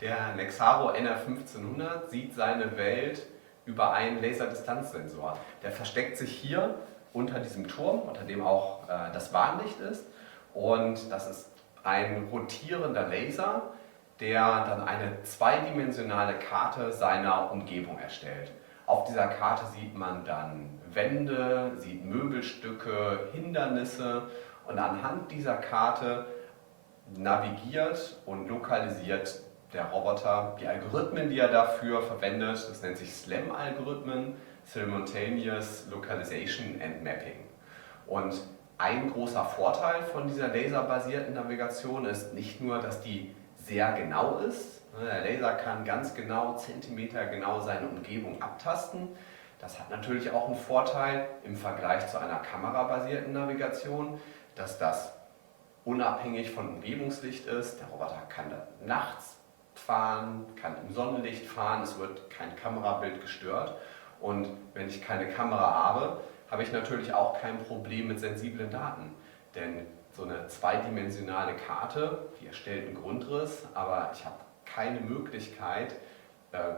Der Nexaro NR1500 sieht seine Welt über einen Laserdistanzsensor. Der versteckt sich hier unter diesem Turm, unter dem auch das Warnlicht ist. Und das ist ein rotierender Laser, der dann eine zweidimensionale Karte seiner Umgebung erstellt. Auf dieser Karte sieht man dann Wände, sieht Möbelstücke, Hindernisse und anhand dieser Karte navigiert und lokalisiert der Roboter die Algorithmen, die er dafür verwendet. Das nennt sich SLAM-Algorithmen, Simultaneous Localization and Mapping. Und ein großer Vorteil von dieser laserbasierten Navigation ist nicht nur, dass die sehr genau ist. Der Laser kann ganz genau, zentimetergenau seine Umgebung abtasten. Das hat natürlich auch einen Vorteil im Vergleich zu einer kamerabasierten Navigation, dass das unabhängig von Umgebungslicht ist. Der Roboter kann nachts fahren, kann im Sonnenlicht fahren, es wird kein Kamerabild gestört. Und wenn ich keine Kamera habe, habe ich natürlich auch kein Problem mit sensiblen Daten. Denn so eine zweidimensionale Karte, die erstellt einen Grundriss, aber ich habe keine Möglichkeit,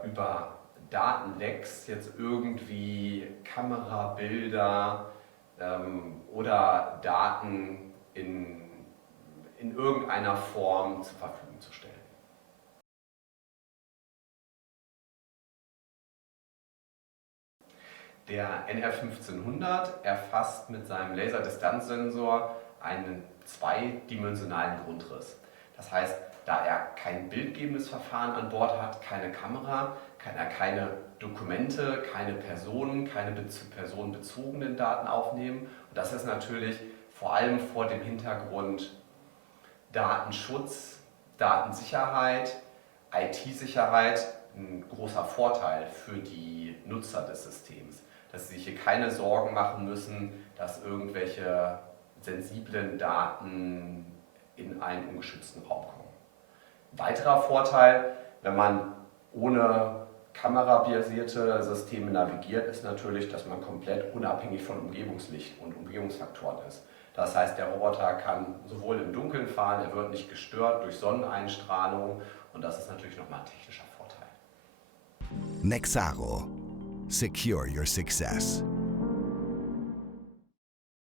über Datenlecks jetzt irgendwie Kamerabilder oder Daten in irgendeiner Form zur Verfügung zu stellen. Der NR1500 erfasst mit seinem Laserdistanzsensor einen zweidimensionalen Grundriss. Das heißt, da er kein bildgebendes Verfahren an Bord hat, keine Kamera, kann er keine Dokumente, keine Personen, keine personenbezogenen Daten aufnehmen. Und das ist natürlich vor allem vor dem Hintergrund Datenschutz, Datensicherheit, IT-Sicherheit ein großer Vorteil für die Nutzer des Systems. Dass sie sich hier keine Sorgen machen müssen, dass irgendwelche sensiblen Daten in einen ungeschützten Raum kommen. Weiterer Vorteil, wenn man ohne kamerabasierte Systeme navigiert, ist natürlich, dass man komplett unabhängig von Umgebungslicht und Umgebungsfaktoren ist. Das heißt, der Roboter kann sowohl im Dunkeln fahren, er wird nicht gestört durch Sonneneinstrahlung und das ist natürlich nochmal ein technischer Vorteil. Nexaro. Secure your success.